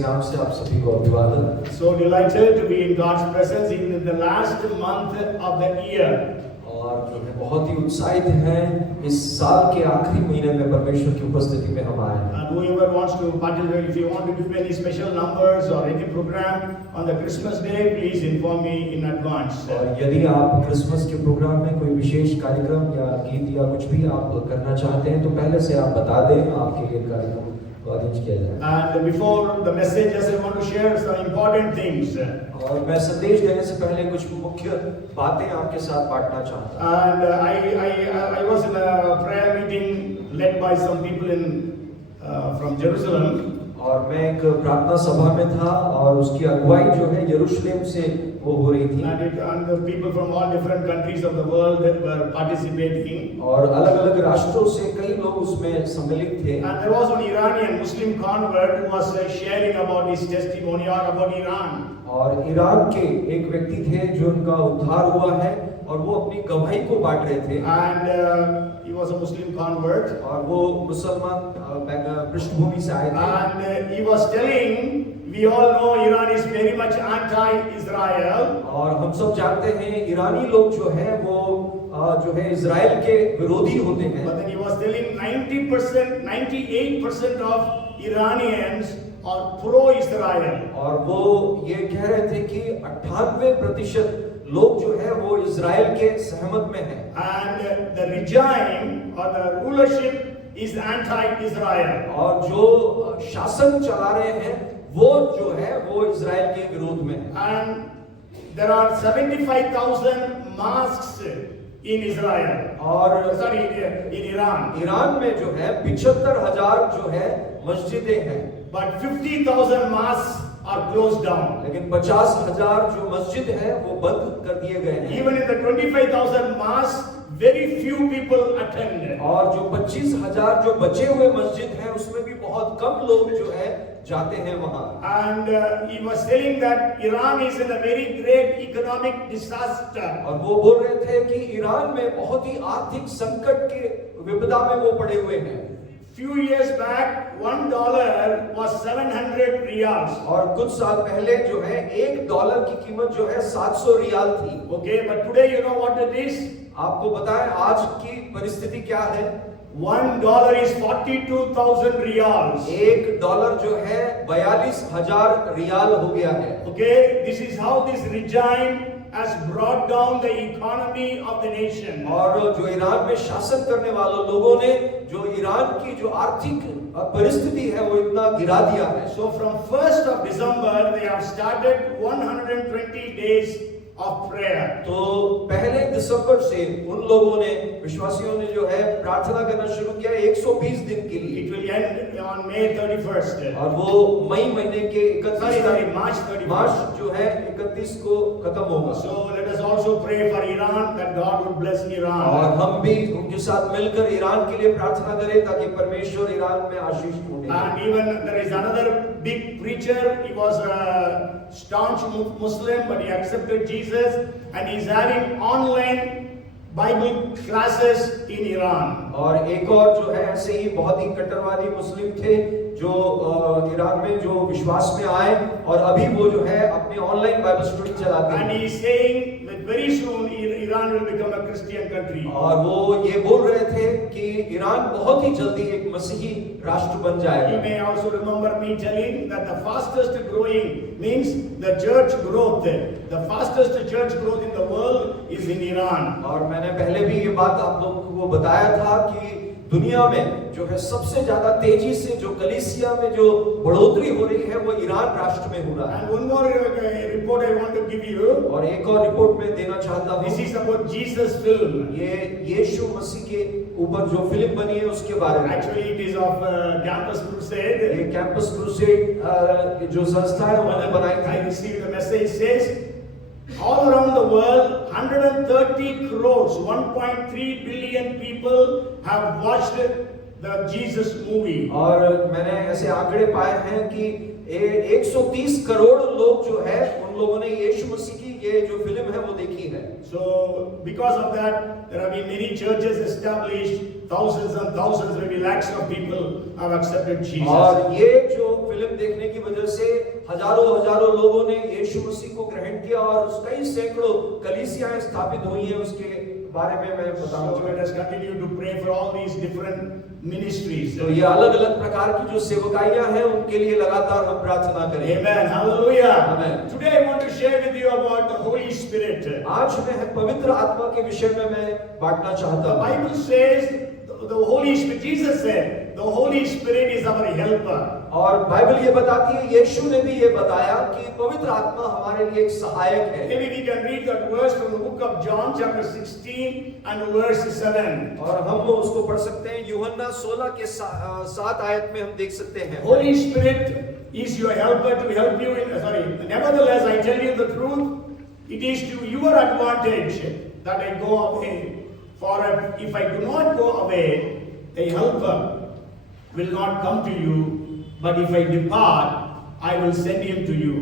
मसीह नाम से आप सभी को अभिवादन। So delighted to be in God's presence even in the last month of the year. और जो है बहुत ही उत्साहित हैं इस साल के आखिरी महीने में परमेश्वर की उपस्थिति में हम आए हैं। And whoever wants to participate, if you want to give any special numbers or any program on the Christmas day, please inform me in advance. और यदि आप क्रिसमस के प्रोग्राम में कोई विशेष कार्यक्रम या गीत या कुछ भी आप करना चाहते हैं तो पहले से आप बता दें, आपके लिए कार्यक्रम को अरेंज किया जाए। And before the message, just I want to share some important things. और मैं संदेश देने से पहले कुछ मुख्य बातें आपके साथ बांटना चाहता हूं। And I was in a prayer meeting led by some people from Jerusalem. और मैं एक प्रार्थना सभा में था और उसकी अगुवाई जो है यरूशलेम से वो हो रही थी। And the people from all different countries of the world were participating. और अलग-अलग राष्ट्रों से कई लोग उसमें सम्मिलित थे। And there was one Iranian Muslim convert who was sharing about his testimony or about Iran. और ईरान के एक व्यक्ति थे जो उनका उद्धार हुआ है और वो अपनी गवाही को बांट रहे थे। And he was a Muslim convert. और वो मुसलमान पृष्ठभूमि से आए थे। And he was telling, we all know Iran is very much anti-Israel. और हम सब जानते हैं ईरानी लोग जो है वो जो है इजराइल के विरोधी होते हैं। But then he was telling 90%, 98% of Iranians are pro-Israel. और वो ये कह रहे थे कि 98% लोग जो है वो इजराइल के सहमत में हैं। And the regime or the rulership is anti-Israel. और जो शासन चला रहे हैं वो जो है वो इजराइल के विरोध में है। And there are 75,000 mosques in Israel. और Sorry, in Iran. ईरान में जो है 75,000 जो है मस्जिदें हैं। But 50,000 mosques are closed down. लेकिन 50,000 जो मस्जिद है वो बंद कर दिए गए हैं। Even in the 25,000 mosques, very few people attend. और जो 25,000 जो बचे हुए मस्जिद हैं उसमें भी बहुत कम लोग जो है जाते हैं वहां। And he was saying that Iran is in a very great economic disaster. और वो बोल रहे थे कि ईरान में बहुत ही आर्थिक संकट के विपदा में वो पड़े हुए हैं। Few years back, $1 was 700 riyals. और कुछ साल पहले जो है $1 की कीमत जो है 700 रियाल थी। Okay, but today you know what it is? आपको बताएं आज की परिस्थिति क्या है? $1 is 42,000 riyals. $1 जो है 42,000 रियाल हो गया है। Okay, this is how this regime has brought down the economy of the nation. और जो ईरान में शासन करने वाले लोगों ने जो ईरान की जो आर्थिक परिस्थिति है वो इतना गिरा दिया है। So from 1st of December they have started 120 days of prayer. तो पहले दिसंबर से उन लोगों ने विश्वासियों ने जो है प्रार्थना करना शुरू किया 120 दिन के लिए। It will end on May 31st. और वो मई महीने के 31 March 31st. मार्च जो है 31 को खत्म होगा। So let us also pray for Iran that God would bless Iran. और हम भी उनके साथ मिलकर ईरान के लिए प्रार्थना करें ताकि परमेश्वर ईरान में आशीष ढूंढे। And even there is another big preacher. He was a staunch Muslim, but he accepted Jesus, and he's having online Bible classes in Iran. और एक और जो है ऐसे ही बहुत ही कट्टरवादी मुस्लिम थे जो ईरान में जो विश्वास में आए और अभी वो जो है अपने ऑनलाइन बाइबल स्टडी चलाते हैं। And he is saying that very soon Iran will become a Christian country. और वो ये बोल रहे थे कि ईरान बहुत ही जल्दी एक मसीही राष्ट्र बन जाएगा। You may also remember me telling that the fastest growing means the church growth. The fastest church growth in the world is in Iran. और मैंने पहले भी ये बात आप लोगों को बताया था कि दुनिया में जो है सबसे ज्यादा तेजी से जो कलीसिया में जो बढ़ोतरी हो रही है वो ईरान राष्ट्र में हो रहा है। And one more report I want to give you. और एक और रिपोर्ट मैं देना चाहता हूँ। This is about Jesus film. ये यीशु मसीह के ऊपर जो फिल्म बनी है उसके बारे में। Actually it is of Campus Crusade. ये कैंपस क्रूसेड जो संस्था है उन्होंने बनाई I थी। received a message says all around the world 130 crores 1.3 billion people have watched the Jesus movie. और मैंने ऐसे आंकड़े पाए हैं कि 130 करोड़ लोग जो है उन लोगों ने यीशु मसीह की ये जो फिल्म है वो देखी है। So because of that, there have been many churches established, thousands and thousands, maybe lakhs of people have accepted Jesus. और ये जो फिल्म देखने की वजह से हजारों हजारों लोगों ने यीशु मसीह को ग्रहण किया और कई सैकड़ों कलीसियाएं स्थापित हुई हैं, उसके बारे में मैं बताऊंगा। So let us continue to pray for all these different ministries. तो ये अलग अलग प्रकार की जो सेवकाइयां हैं उनके लिए लगातार हम प्रार्थना करें। Amen. Hallelujah. Amen. Today I want to share with you about the Holy Spirit. आज मैं पवित्र आत्मा के विषय में मैं बांटना चाहता The हूँ। Bible says the Holy Spirit, Jesus said, the Holy Spirit is our helper. और बाइबल ये बताती है, यीशु ने भी ये बताया कि पवित्र आत्मा हमारे लिए एक सहायक है। Maybe we can read that verse from the book of John chapter 16 and verse 7. और हम उसको पढ़ सकते हैं, यूहन्ना 16 के 7 आयत में हम देख सकते हैं। Holy Spirit is your helper to help you in, nevertheless I tell you the truth, it is to your advantage that I go away. For if I do not go away, a helper will not come to you, but if I depart, I will send him to you.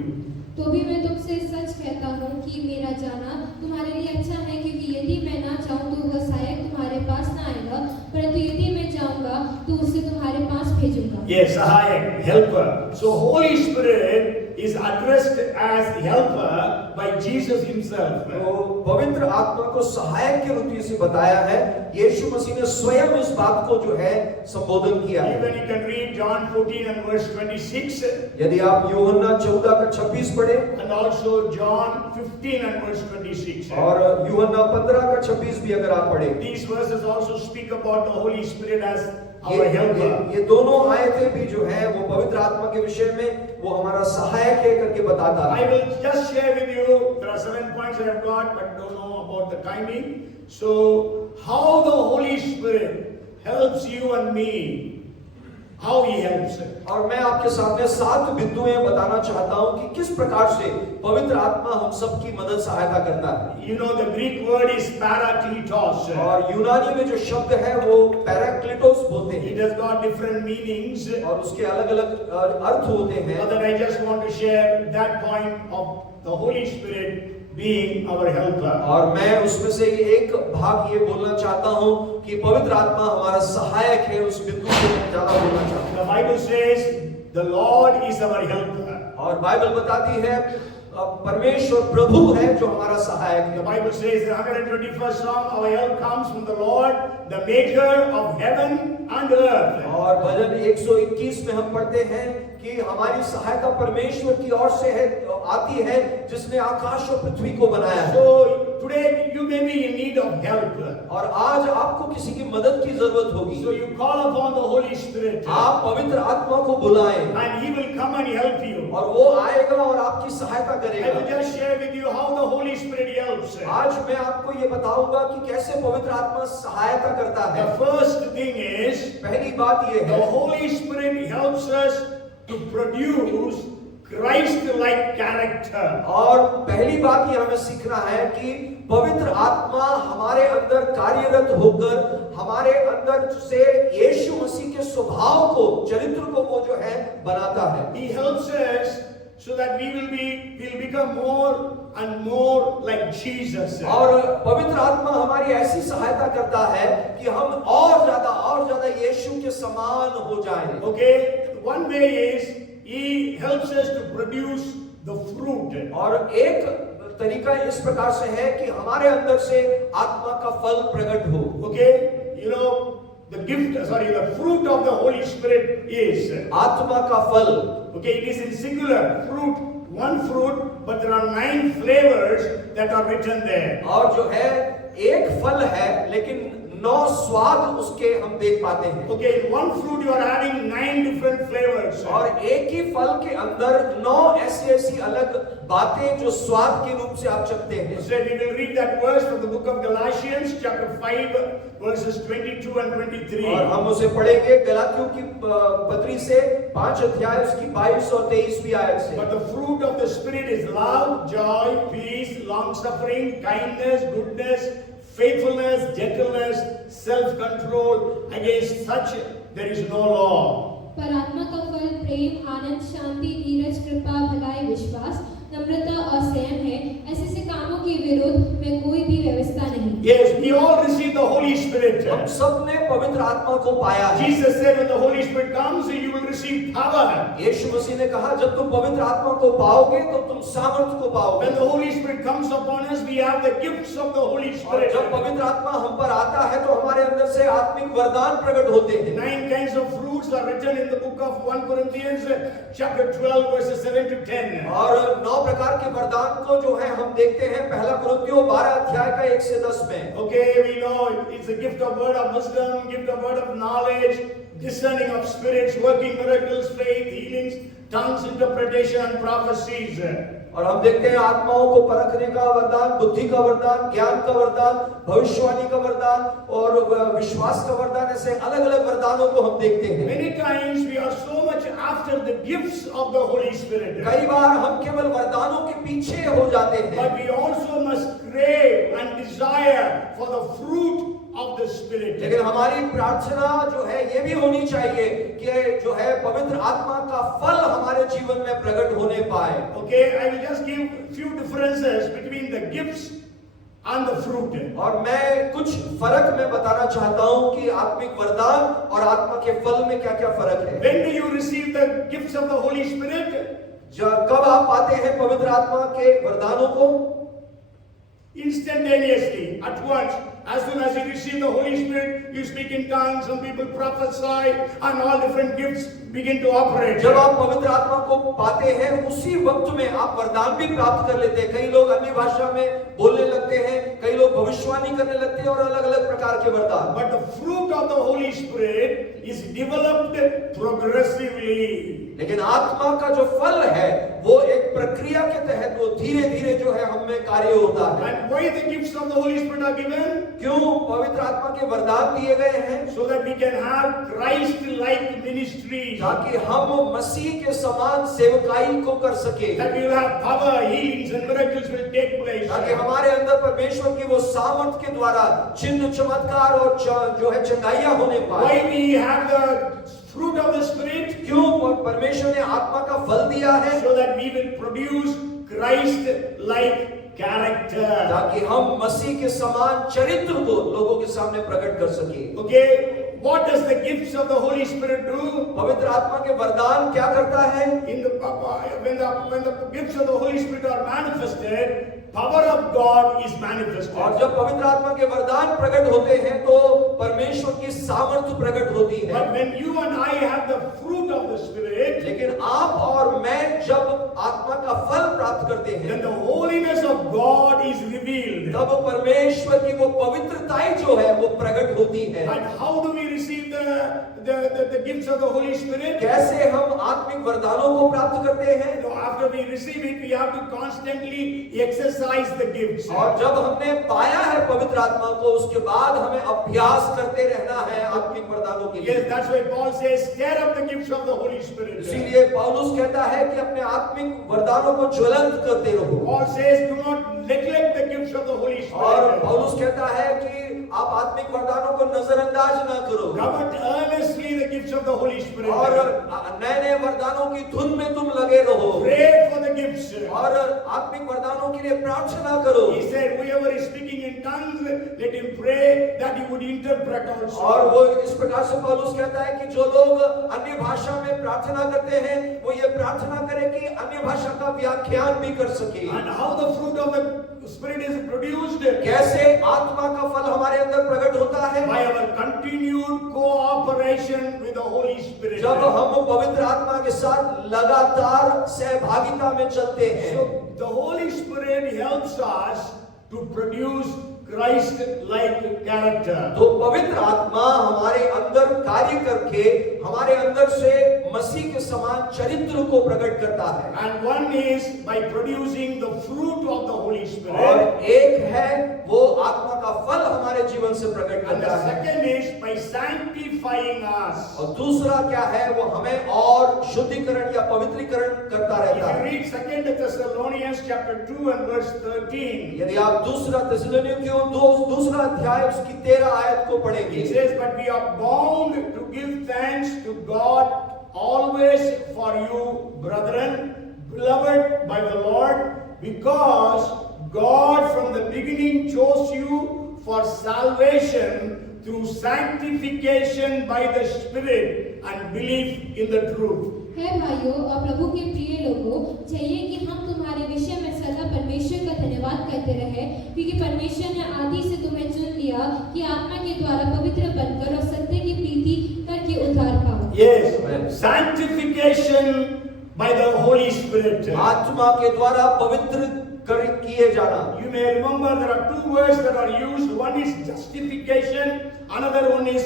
तो भी मैं तुमसे सच कहता हूँ कि मेरा जाना तुम्हारे लिए अच्छा है, क्योंकि यदि मैं ना जाऊँ तो वह सहायक तुम्हारे पास ना आएगा, परंतु यदि मैं जाऊँगा तो उसे तुम्हारे पास भेजूंगा। Yes, सहायक, helper. So Holy Spirit is addressed as helper by Jesus himself. तो पवित्र आत्मा को सहायक के रूप से बताया है, यीशु मसीह ने स्वयं इस बात को जो है संबोधन किया है। Even you can read John 14 and verse 26. यदि आप यूहन्ना 14 का 26 पढ़े And also John 15 and verse 26. और यूहन्ना 15 का 26 भी अगर आप पढ़े, These verses also speak about the Holy Spirit as our helper. ये दोनों आयतें भी जो है वो पवित्र आत्मा के विषय में वो हमारा सहायक है करके बताता I है। will just share with you, there are 7 points I have got, but don't know about the timing. So, how the Holy Spirit helps you and me, how he helps it. और मैं आपके सामने 7 बिंदुएं बताना चाहता हूं कि किस प्रकार से पवित्र आत्मा हम सबकी मदद सहायता करता है। You know, the Greek word is parakletos. और यूनानी में जो शब्द है वो पैराक्लिटोस बोलते It हैं has got different meanings. और उसके अलग-अलग अर्थ होते हैं। But then I just want to share that point of the Holy Spirit being our helper. और मैं उसमें से एक भाग ये बोलना चाहता हूं कि पवित्र आत्मा हमारा सहायक है, उस बिंदु को मैं ज्यादा बोलना चाहता हूं। The Bible says the Lord is our helper. और बाइबल बताती है परमेश्वर प्रभु है जो हमारा सहायक The है। Bible says in 121st Psalm, our help comes from the Lord, the maker of heaven and earth. और भजन 121 में हम पढ़ते हैं कि हमारी सहायता परमेश्वर की ओर से है, आती है जिसने आकाश और पृथ्वी को बनाया है। So today you may be in need of help. और आज आपको किसी की मदद की जरूरत होगी, So you call upon the Holy Spirit आप पवित्र आत्मा को बुलाएं and he will come and help you. और वो आएगा और आपकी सहायता I will करेगा। just share with you how the Holy Spirit helps. आज मैं आपको ये बताऊंगा कि कैसे पवित्र आत्मा सहायता करता है। The first thing is, पहली बात ये the है, Holy Spirit helps us to produce Christ-like character. और पहली बात ये हमें सीखना है कि पवित्र आत्मा हमारे अंदर कार्यरत होकर हमारे अंदर से यीशु मसीह के स्वभाव को, चरित्र को वो जो है बनाता है। He helps us so that we'll become more and more like Jesus. और पवित्र आत्मा हमारी ऐसी सहायता करता है कि हम और ज्यादा यीशु के समान हो जाएं। Okay, one way is he helps us to produce the fruit. और एक तरीका इस प्रकार से है कि हमारे अंदर से आत्मा का फल प्रकट हो। Okay, you know the fruit of the Holy Spirit is. आत्मा का फल, Okay, it is in singular fruit, one fruit, but there are 9 flavors that are written there. और जो है एक फल है लेकिन 9 स्वाद उसके हम देख पाते हैं। Okay, in one fruit you are having 9 different flavors. और एक ही फल के अंदर 9 ऐसी अलग बातें जो स्वाद के रूप से आप चखते हैं। So we will read that verse from the book of Galatians chapter 5 verses 22 and 23. और हम उसे पढ़ेंगे गलातियों की पत्री से 5 अध्याय उसकी 22 और 23वीं आयत से। But the fruit of the Spirit is love, joy, peace, long-suffering, kindness, goodness, faithfulness, gentleness, self-control. Against such there is no law. पर आत्मा का फल प्रेम, आनंद, शांति, धीरज, कृपा, भलाई, विश्वास, नम्रता और संयम है, ऐसे कामों के विरोध में कोई भी व्यवस्था नहीं। Yes, we all receive the Holy Spirit. हम सब ने पवित्र आत्मा को पाया है। Jesus said when the Holy Spirit comes, you will receive power. यीशु मसीह ने कहा जब तुम पवित्र आत्मा को पाओगे तो तुम सामर्थ को पाओगे। When the Holy Spirit comes upon us, we have the gifts of the Holy और Spirit. जब पवित्र आत्मा हम पर आता है तो हमारे अंदर से आत्मिक वरदान प्रकट होते हैं। 9 kinds of fruits are written in the book of 1 Corinthians chapter 12 verses 7 to 10. और 9 प्रकार के वरदान को जो है हम देखते हैं पहला कुरिन्थियों 12 अध्याय का 1 से 10 में। Okay, we know it's a gift of word of wisdom, gift of word of knowledge, discerning of spirits, working miracles, faith, healings, tongues, interpretation, and prophecies. और हम देखते हैं आत्माओं को परखने का वरदान, बुद्धि का वरदान, ज्ञान का वरदान, भविष्यवाणी का वरदान और विश्वास का वरदान, ऐसे अलग-अलग वरदानों को हम देखते हैं। Many times we are so much after the gifts of the Holy Spirit. कई बार हम केवल वरदानों के पीछे हो जाते हैं। But we also must crave and desire for the fruit of the Spirit. लेकिन हमारी प्रार्थना जो है ये भी होनी चाहिए कि जो है पवित्र आत्मा का फल हमारे जीवन में प्रकट होने पाए। Okay, I will just give few differences between the gifts and the fruit. और मैं कुछ फर्क मैं बताना चाहता हूं कि आत्मिक वरदान और आत्मा के फल में क्या-क्या फर्क है। When do you receive the gifts of the Holy Spirit? कब आप पाते हैं पवित्र आत्मा के वरदानों को? Instantaneously, at once. As soon as you receive the Holy Spirit, you speak in tongues, some people prophesy, and all different gifts begin to operate. जब आप पवित्र आत्मा को पाते हैं उसी वक्त में आप वरदान भी प्राप्त कर लेते हैं। कई लोग अन्य भाषा में बोलने लगते हैं, कई लोग भविष्यवाणी करने लगते हैं और अलग-अलग प्रकार के वरदान। But the fruit of the Holy Spirit is developed progressively. लेकिन आत्मा का जो फल है वो एक प्रक्रिया के तहत वो धीरे-धीरे जो है हम में कार्य होता है। And why the gifts of the Holy Spirit are given? क्यों पवित्र आत्मा के वरदान दिए गए हैं? So that we can have Christ-like ministries. ताकि हम मसीह के समान सेवकाई को कर सके। That we will have power, healings and miracles will take place. ताकि हमारे अंदर परमेश्वर की वो सामर्थ के द्वारा चिन्ह चमत्कार और जो है चंगाइयां होने पाए। Why we have the fruit of the Spirit? क्यों परमेश्वर ने आत्मा का फल दिया है? So that we will produce Christ-like character. ताकि हम मसीह के समान चरित्र को लोगों के सामने प्रकट कर सके। Okay, what does the gifts of the Holy Spirit do? पवित्र आत्मा के वरदान क्या करता है? In the when the gifts of the Holy Spirit are manifested, power of God is manifested. और जब पवित्र आत्मा के वरदान प्रकट होते हैं तो परमेश्वर की सामर्थ्य प्रकट होती है। But when you and I have the fruit of the Spirit, लेकिन आप और मैं जब आत्मा का फल प्राप्त करते हैं then the holiness of God is revealed. तब परमेश्वर की वो पवित्रताई जो है वो प्रकट होती है। And how do we receive the gifts of the Holy Spirit? कैसे हम आत्मिक वरदानों को प्राप्त करते हैं? So after we receive it, we have to constantly exercise the gifts. और जब हमने पाया है पवित्र आत्मा को उसके बाद हमें अभ्यास करते रहना है आत्मिक वरदानों के लिए। Yes, that's why Paul says, stir up the gifts of the Holy Spirit. इसीलिए पौलुस कहता है कि अपने आत्मिक वरदानों को ज्वलंत करते रहो। Paul says, do not neglect the gifts of the Holy और Spirit. पौलुस कहता है कि आप आत्मिक वरदानों को नजरअंदाज ना करो। Covet earnestly the gifts of the Holy Spirit. और नए-नए वरदानों की धुन में तुम लगे रहो। Pray for the gifts. और आत्मिक वरदानों के लिए प्रार्थना करो। He said, whoever is speaking in tongues, let him pray that he would interpret also. और वो इस प्रकार से पौलुस कहता है कि जो लोग अन्य भाषा में प्रार्थना करते हैं वो ये प्रार्थना करें कि अन्य भाषा का व्याख्यान भी कर सके। And how the fruit of the Spirit is produced? कैसे आत्मा का फल हमारे अंदर प्रकट होता है? By our continued cooperation with the Holy Spirit. जब हम पवित्र आत्मा के साथ लगातार सहभागिता में चलते हैं। So the Holy Spirit helps us to produce Christ-like character. तो पवित्र आत्मा हमारे अंदर कार्य करके हमारे अंदर से मसीह के समान चरित्र को प्रकट करता है। And one is by producing the fruit of the Holy और Spirit. एक है वो आत्मा का फल हमारे जीवन से प्रकट And करता the है। second is by sanctifying us. और दूसरा क्या है वो हमें और शुद्धिकरण या पवित्रीकरण करता If रहता you है। read 2 Thessalonians chapter 2 and verse 13, यदि आप दूसरा थिस्सलुनीकियों दूसरा अध्याय उसकी 13 आयत को पढ़ेंगे। it says, but we are bound to give thanks to God always for you, brethren, beloved by the Lord, because God from the beginning chose you for salvation through sanctification by the Spirit and belief in the truth. है भाइयों और प्रभु के प्रिय लोगों, चाहिए कि हम तुम्हारे विषय में सदा परमेश्वर का धन्यवाद करते रहे, क्योंकि परमेश्वर ने आदि से तुम्हें चुन लिया कि आत्मा के द्वारा पवित्र बनकर और सत्य की प्रीति करके उद्धार पाओ। Yes, sanctification by the Holy Spirit. आत्मा के द्वारा पवित्र किए जाना। You may remember there are two words that are used. One is justification, another one is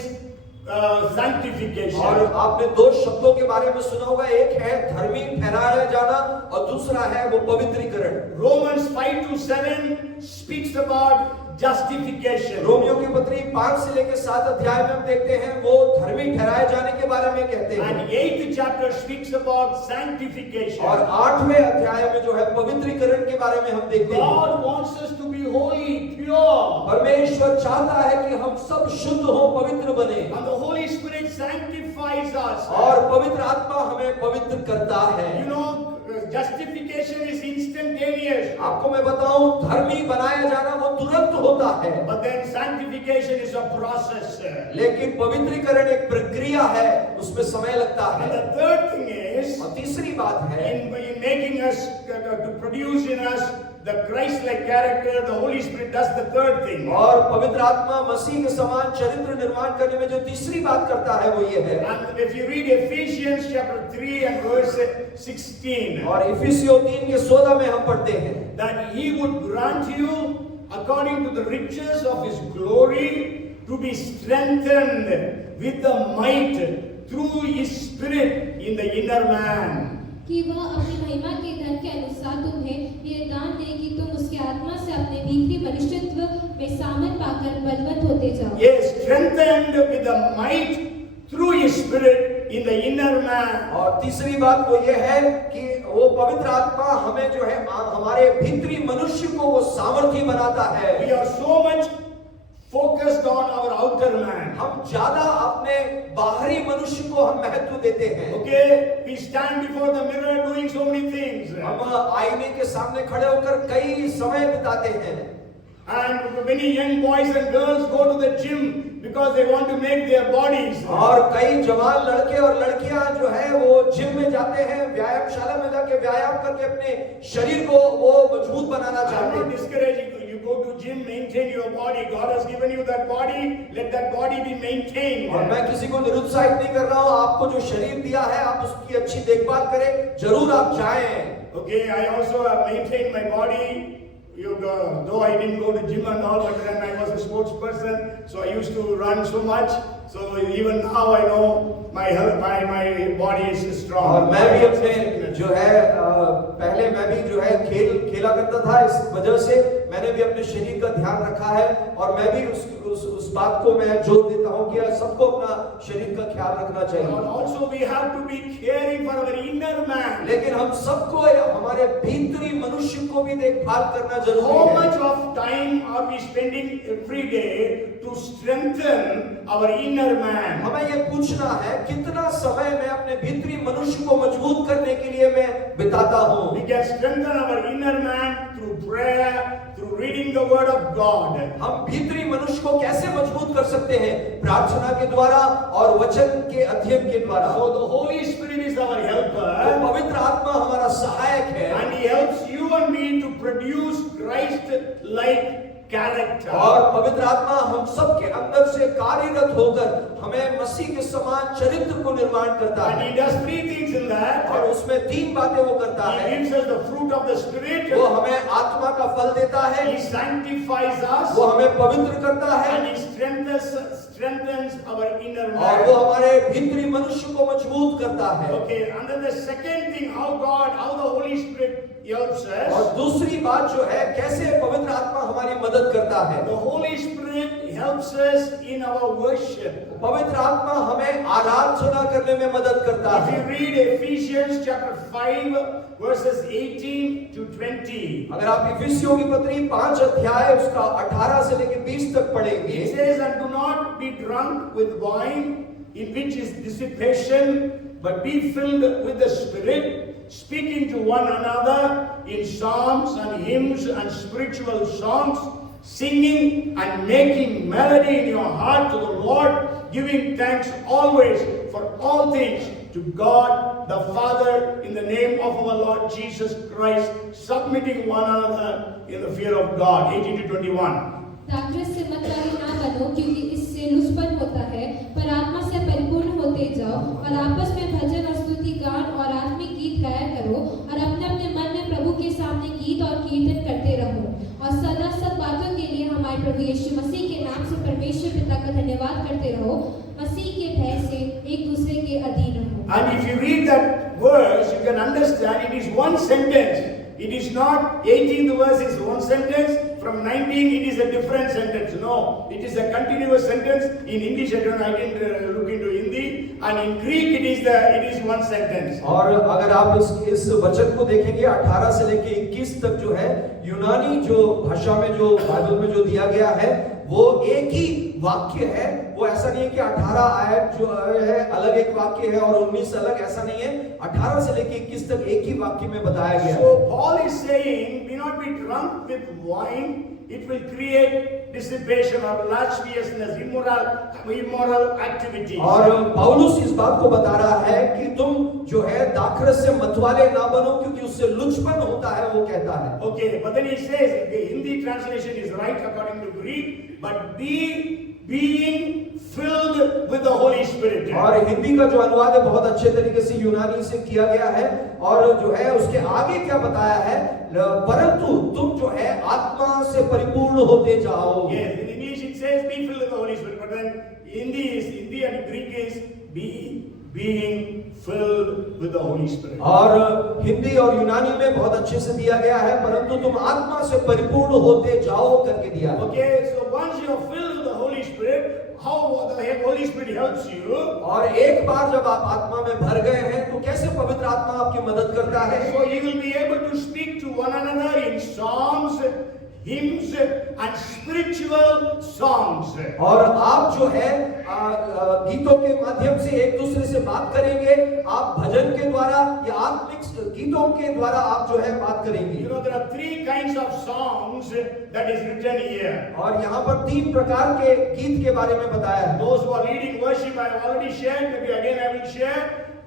sanctification. और आपने दो शब्दों के बारे में सुना होगा, एक है धर्मी ठहराया जाना और दूसरा है वो पवित्रीकरण। Romans 5-7 speaks about justification. Romeo की पत्री 5 से लेकर 7 अध्याय में हम देखते हैं वो धर्मी ठहराए जाने के बारे में कहते हैं। And 8th chapter speaks about sanctification. और 8वें अध्याय में जो है पवित्रीकरण के बारे में हम देखते हैं। God wants us to be holy, pure. परमेश्वर चाहता है कि हम सब शुद्ध हो, पवित्र बने। And the Holy Spirit sanctifies us. और पवित्र आत्मा हमें पवित्र करता है। You know, justification is instantaneous. आपको मैं बताऊं, धर्मी बनाया जाना वो तुरंत होता है। But then sanctification is a process. लेकिन पवित्रीकरण एक प्रक्रिया है, उसमें समय लगता And है। the third thing is, और तीसरी बात है, in making us, to produce in us the Christ-like character, the Holy Spirit does the third thing. और पवित्र आत्मा मसीह के समान चरित्र निर्माण करने में जो तीसरी बात करता है वो ये है। And if you read Ephesians chapter 3 and verse 16, और इफिसियों 3 के 16 में हम पढ़ते हैं that he would grant you according to the riches of his glory to be strengthened with the might through his spirit in the inner man. कि वह अपनी महिमा के धन के अनुसार तुम्हें ये दान दे कि तुम उसके आत्मा से अपने भीतरी मनुष्यत्व में सामर्थ पाकर बलवंत होते जाओ। Yes, strengthened with the might through his spirit in the inner man. और तीसरी बात वो ये है कि वो पवित्र आत्मा हमें जो है हमारे भीतरी मनुष्य को वो सामर्थी बनाता है। We are so much focused on our outer man. हम ज्यादा अपने बाहरी मनुष्य को हम महत्व देते हैं। Okay, we stand before the mirror doing so many things. हम आईने के सामने खड़े होकर कई समय बिताते हैं। And many young boys and girls go to the gym because they want to make their bodies. और कई जवान लड़के और लड़कियां जो है वो जिम में जाते हैं, व्यायामशाला में जाके व्यायाम करके अपने शरीर को वो मजबूत बनाना चाहते I'm not हैं। discouraging you. You go to gym, maintain your body. God has given you that body. Let that body be maintained. और मैं किसी को निरुत्साहित नहीं कर रहा हूँ, आपको जो शरीर दिया है आप उसकी अच्छी देखभाल करें, जरूर आप जाएं। Okay, I also have maintained my body. Though I didn't go to gym and all, but then I was a sports person, so I used to run so much. So even now I know my health, my body is strong. और मैं भी अपने जो है पहले मैं भी जो है खेला करता था, इस वजह से मैंने भी अपने शरीर का ध्यान रखा है और मैं भी उस बात को मैं जोर देता हूँ कि सबको अपना शरीर का ख्याल रखना चाहिए। And also we have to be caring for our inner man. लेकिन हम सबको हमारे भीतरी मनुष्य को भी देखभाल करना जरूरी How है। much of time are we spending every day to strengthen our inner man? हमें ये पूछना है कितना समय मैं अपने भीतरी मनुष्य को मजबूत करने के लिए मैं बिताता हूँ। We can strengthen our inner man through prayer, through reading the word of God. हम भीतरी मनुष्य को कैसे मजबूत कर सकते हैं? प्रार्थना के द्वारा और वचन के अध्ययन के द्वारा। So the Holy Spirit is our तो helper, पवित्र आत्मा हमारा सहायक है and he helps you and me to produce Christ-like character. और पवित्र आत्मा हम सब के अंदर से कार्यरत होकर हमें मसीह के समान चरित्र को निर्माण करता And है। he does three things in that. और उसमें 3 बातें वो करता He है। gives us the fruit of the Spirit. वो हमें आत्मा का फल देता है, He sanctifies us. वो हमें पवित्र करता है And he strengthens our inner और वो man. हमारे भीतरी मनुष्य को मजबूत करता है। Okay, and then the second thing, how the Holy Spirit helps us. और दूसरी बात जो है कैसे पवित्र आत्मा हमारी मदद करता है। The Holy Spirit helps us in our worship. पवित्र आत्मा हमें आराधना करने में मदद करता If है। you read Ephesians chapter 5 verses 18 to 20, अगर आप इफिसियों की पत्री 5 अध्याय उसका 18 से लेकर 20 तक पढ़ेंगे, it says, and do not be drunk with wine in which is dissipation, but be filled with the Spirit, speaking to one another in psalms and hymns and spiritual songs, singing and making melody in your heart to the Lord, giving thanks always for all things to God the Father in the name of our Lord Jesus Christ, submitting one another in the fear of God. 18 to 21. दाखरस से मतवाले ना बनो, क्योंकि इससे लुचपन होता है, पर आत्मा से परिपूर्ण होते जाओ और आपस में भजन और स्तुति गान और आत्मिक गीत गाया करो और अपने अपने मन में प्रभु के सामने गीत और कीर्तन करते रहो और सदा सब बातों के लिए हमारे प्रभु यीशु मसीह के नाम से परमेश्वर पिता का धन्यवाद करते रहो, मसीह के भय से एक दूसरे के अधीन रहो। And if you read that verse, you can understand it is one sentence. It is not 18th verse is one sentence. From 19 it is a different sentence. No, it is a continuous sentence. In English, I didn't look into Hindi, and in Greek it is one sentence. और अगर आप इस वचन को देखेंगे 18 से लेके 21 तक जो है यूनानी जो भाषा में जो बाइबल में जो दिया गया है वो एक ही वाक्य है। वो ऐसा नहीं है कि 18 आयत जो है अलग एक वाक्य है और 19 अलग, ऐसा नहीं है। 18 से लेके 21 तक एक ही वाक्य में बताया गया है। So Paul is saying, "Be not be drunk with wine; it will create dissipation or lasciviousness, immoral activity." और पौलुस इस बात को बता रहा है कि तुम जो है दाखरस से मतवाले ना बनो, क्योंकि उससे लुचपन होता है, वो कहता है। Okay, but then he says the Hindi translation is right according to Greek, but being filled with the Holy Spirit. और हिंदी का जो अनुवाद है बहुत अच्छे तरीके से यूनानी से किया गया है और जो है उसके आगे क्या बताया है, परंतु तुम जो है आत्मा से परिपूर्ण होते जाओ। Yes, in English it says be filled with the Holy Spirit, but then Hindi and Greek is being filled with the Holy Spirit. और हिंदी और यूनानी में बहुत अच्छे से दिया गया है, परंतु तुम आत्मा से परिपूर्ण होते जाओ करके दिया। Okay, so once you are filled with the Holy Spirit, how the Holy Spirit helps you? और एक बार जब आप आत्मा में भर गए हैं तो कैसे पवित्र आत्मा आपकी मदद करता है? So you will be able to speak to one another in psalms, hymns and spiritual songs. और आप जो है गीतों के माध्यम से एक दूसरे से बात करेंगे, आप भजन के द्वारा या आत्मिक गीतों के द्वारा आप जो है बात करेंगे। You know there are three kinds of songs that is written here. और यहाँ पर 3 प्रकार के गीत के बारे में बताया है। Those who are leading worship I have already shared, maybe again I will share.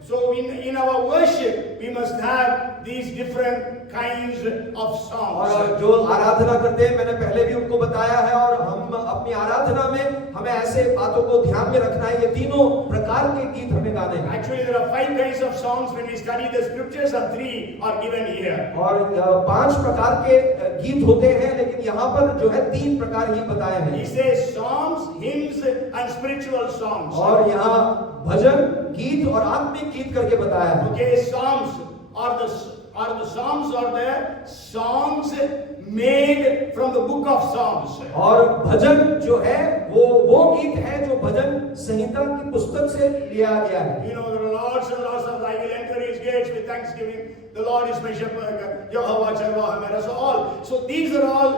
So in our worship we must have these different kinds of songs. और जो आराधना करते हैं मैंने पहले भी उनको बताया है, और हम अपनी आराधना में हमें ऐसे बातों को ध्यान में रखना है। ये तीनों प्रकार के गीत हमें गाने हैं। Actually there are 5 kinds of songs when we study the scriptures, and 3 are given here. और 5 प्रकार के गीत होते हैं, लेकिन यहाँ पर जो है 3 प्रकार ही बताए हैं। He says psalms, hymns and spiritual songs. और यहाँ भजन, गीत और आत्मिक गीत करके बताया है। Okay, psalms are the songs made from the book of Psalms. और भजन जो है वो गीत है जो भजन संहिता की पुस्तक से लिया गया है। You know, there are lots and lots of I will enter his gates with thanksgiving. The Lord is my shepherd. Jehovah Jireh मेरा all. So these are all,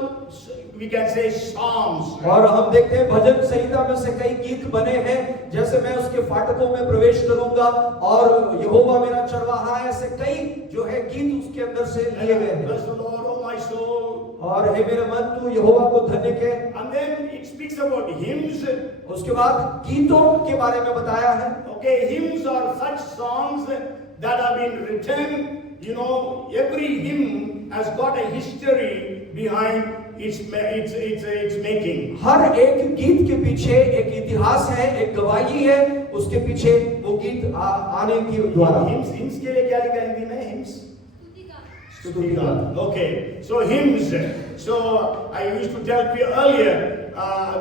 we can say, psalms. और हम देखते हैं भजन संहिता में से कई गीत बने हैं, जैसे मैं उसके फाटकों में प्रवेश करूंगा और यहोवा मेरा चरवाहा है, ऐसे कई जो है गीत उसके अंदर से लिए गए हैं। Bless the Lord, O my soul. और हे मेरे मन तू यहोवा को धन्य कह। And then it speaks about hymns. उसके बाद गीतों के बारे में बताया है। Okay, hymns are such songs that have been written. You know, every hymn has got a history behind its making. हर एक गीत के पीछे एक इतिहास है, एक गवाही है, उसके पीछे वो गीत आने की द्वारा। Hymns के लिए क्या लिखा है हिंदी में? Hymns? स्तुति गान. Okay, so hymns. So I used to tell you earlier,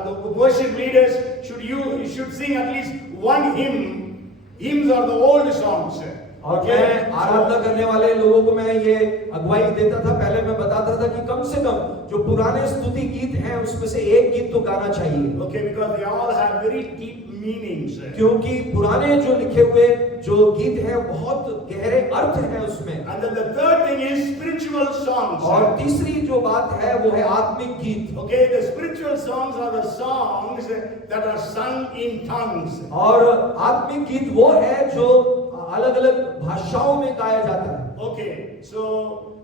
the worship leaders should sing at least one hymn. Hymns are the old songs. और मैं आराधना करने वाले लोगों को मैं ये अगुवाई देता था, पहले मैं बताता था कि कम से कम जो पुराने स्तुति गीत हैं उसमें से एक गीत तो गाना चाहिए। Okay, because they all have very deep meanings. क्योंकि पुराने जो लिखे हुए जो गीत हैं बहुत गहरे अर्थ हैं उसमें। And then the third thing is spiritual songs. और तीसरी जो बात है वो है आत्मिक गीत। Okay, the spiritual songs are the songs that are sung in tongues. और आत्मिक गीत वो है जो अलग-अलग भाषाओं में गाया जाता है। Okay, so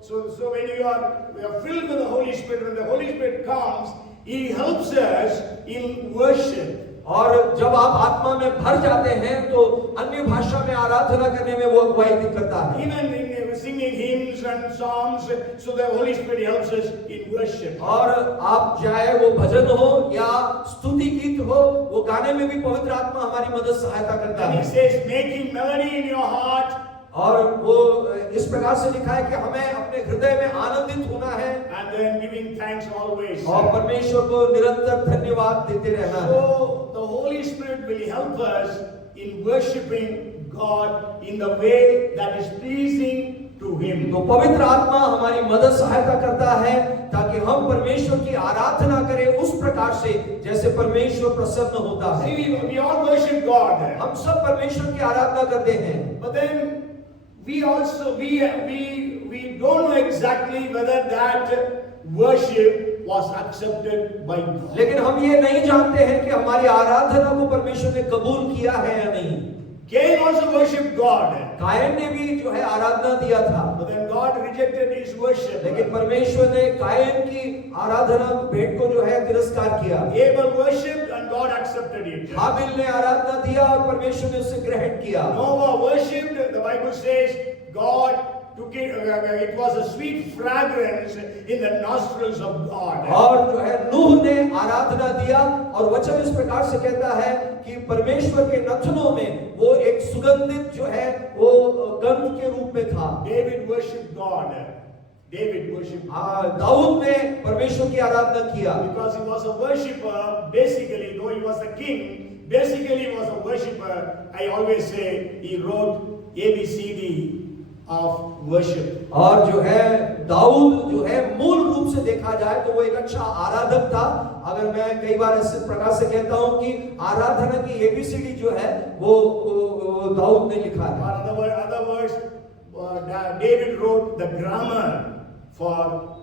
when we are filled with the Holy Spirit, when the Holy Spirit comes, He helps us in worship. और जब आप आत्मा में भर जाते हैं तो अन्य भाषा में आराधना करने में वो अगुवाई करता है। Even in singing hymns and songs, so the Holy Spirit helps us in worship. और आप चाहे वो भजन हो या स्तुति गीत हो, वो गाने में भी पवित्र आत्मा हमारी मदद सहायता करता And है। He says, making melody in your heart. और वो इस प्रकार से लिखा है कि हमें अपने हृदय में आनंदित होना है And then giving thanks always. और परमेश्वर को निरंतर धन्यवाद देते रहना है। So the Holy Spirit will help us in worshiping God in the way that is pleasing to Him. तो पवित्र आत्मा हमारी मदद सहायता करता है ताकि हम परमेश्वर की आराधना करें उस प्रकार से जैसे परमेश्वर प्रसन्न होता है। See, we all worship God. हम सब परमेश्वर की आराधना करते हैं, But then we also we don't know exactly whether that worship was accepted by God. लेकिन हम ये नहीं जानते हैं कि हमारी आराधना को परमेश्वर ने कबूल किया है या नहीं। Cain also worshipped God, कायन ने भी जो है आराधना दिया था, but then God rejected his worship. लेकिन परमेश्वर ने कायन की आराधना भेंट को जो है तिरस्कार किया। Abel worshipped and God accepted it. हाबिल ने आराधना दिया और परमेश्वर ने उसे ग्रहण किया। Noah worshipped. The Bible says God took it. It was a sweet fragrance in the nostrils of God. और जो है नूह ने आराधना दिया और वचन इस प्रकार से कहता है कि परमेश्वर के नथनों में वो एक सुगंधित जो है वो गंध के रूप में था। David worshipped God. David worshipped God. Dawood ने परमेश्वर की आराधना किया Because he was a worshipper, basically, though he was a king, basically he was a worshipper. I always say he wrote ABCD of worship. और जो है दाऊद जो है मूल रूप से देखा जाए तो वो एक अच्छा आराधक था। अगर मैं कई बार ऐसे प्रकार से कहता हूं कि आराधना की एबीसीडी जो है वो दाऊद ने लिखा है। Other words, David wrote the grammar for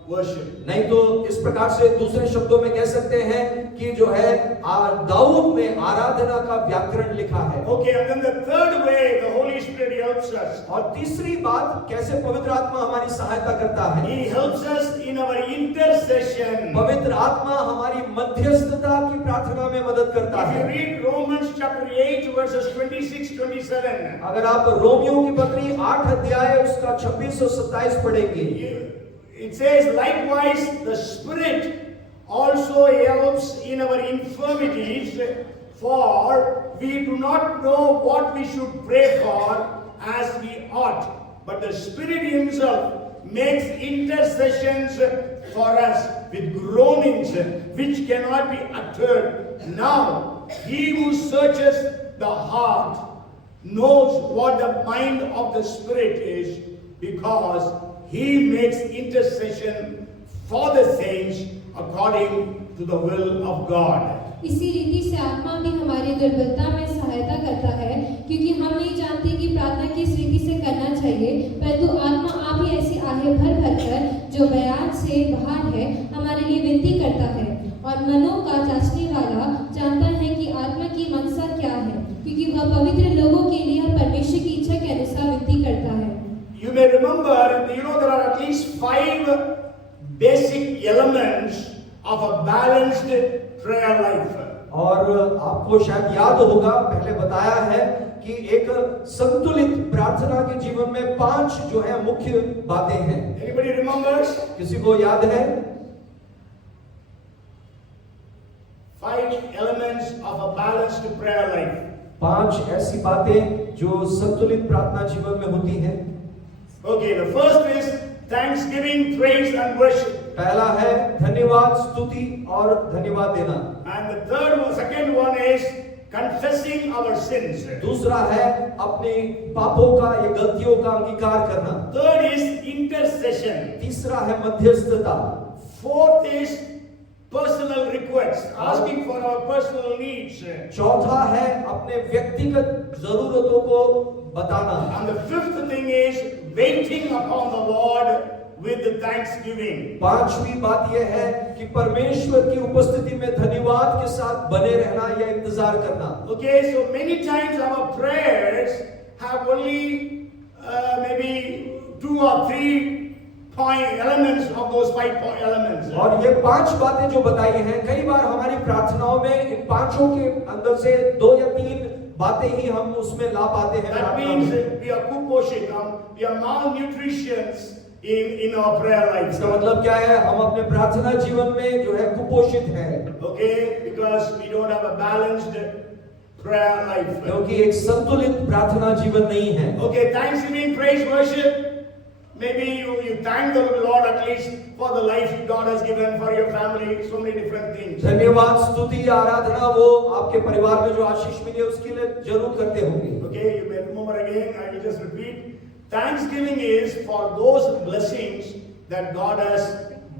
worship. नहीं तो इस प्रकार से दूसरे शब्दों में कह सकते हैं कि जो है दाऊद ने आराधना का व्याकरण लिखा है। Okay, and then the third way the Holy Spirit helps us. और तीसरी बात कैसे पवित्र आत्मा हमारी सहायता करता है। He helps us in our intercession. पवित्र आत्मा हमारी मध्यस्थता की प्रार्थना में मदद करता If you है। read Romans chapter 8 verses 26-27, अगर आप रोमियो की पत्री 8 अध्याय उसका 26 और 27 पढ़ेंगे, it says, likewise the Spirit also helps in our infirmities, for we do not know what we should pray for as we ought, but the Spirit Himself makes intercessions for us with groanings which cannot be uttered. Now, He who searches the heart knows what the mind of the Spirit is, because He makes intercession for the saints according to the will of God. इसी रीति से आत्मा भी हमारी दुर्बलता में सहायता करता है, क्योंकि हम नहीं जानते कि प्रार्थना किस रीति से करना चाहिए, परंतु आत्मा आप ही ऐसी आहें भर भर कर जो बयान से बाहर है हमारे लिए विनती करता है। और मनों का जांचने वाला जानता है कि आत्मा की मनसा क्या है, क्योंकि वह पवित्र लोगों के लिए परमेश्वर की इच्छा के अनुसार विनती करता है। You may remember, there are at least 5 basic elements of a balanced prayer life. और आपको शायद याद होगा पहले बताया है कि एक संतुलित प्रार्थना के जीवन में 5 जो है मुख्य बातें हैं। Anybody remembers? किसी को याद है? 5 elements of a balanced prayer life. 5 ऐसी बातें जो संतुलित प्रार्थना जीवन में होती हैं। Okay, the first is thanksgiving, praise and worship. पहला है धन्यवाद, स्तुति और धन्यवाद देना। And the second one is confessing our sins. दूसरा है अपने पापों का या गलतियों का अंगीकार करना। Third is intercession. तीसरा है मध्यस्थता। Fourth is personal requests, asking for our personal needs. चौथा है अपने व्यक्तिगत जरूरतों को बताना। And the fifth thing is waiting upon the Lord with thanksgiving. पांचवी बात यह है कि परमेश्वर की उपस्थिति में धन्यवाद के साथ बने रहना या इंतजार करना। Okay, so many times our prayers have only maybe 2 or 3 point elements of those 5 point elements. और ये 5 बातें जो बताई हैं, कई बार हमारी प्रार्थनाओं में इन पांचों के अंदर से 2 या 3 बातें ही हम उसमें ला पाते हैं। That means we are kuposhitam, we are malnutritions in our prayer life. इसका मतलब क्या है? हम अपने प्रार्थना जीवन में जो है कुपोषित हैं। Okay, because we don't have a balanced prayer life. क्योंकि एक संतुलित प्रार्थना जीवन नहीं है। Okay, thanksgiving, praise, worship. Maybe you thank the Lord at least for the life God has given for your family, so many different things. धन्यवाद, स्तुति, आराधना वो आपके परिवार में जो आशीष मिली है उसके लिए जरूर करते होंगे। Okay, you may remember again, I will just repeat. Thanksgiving is for those blessings that God has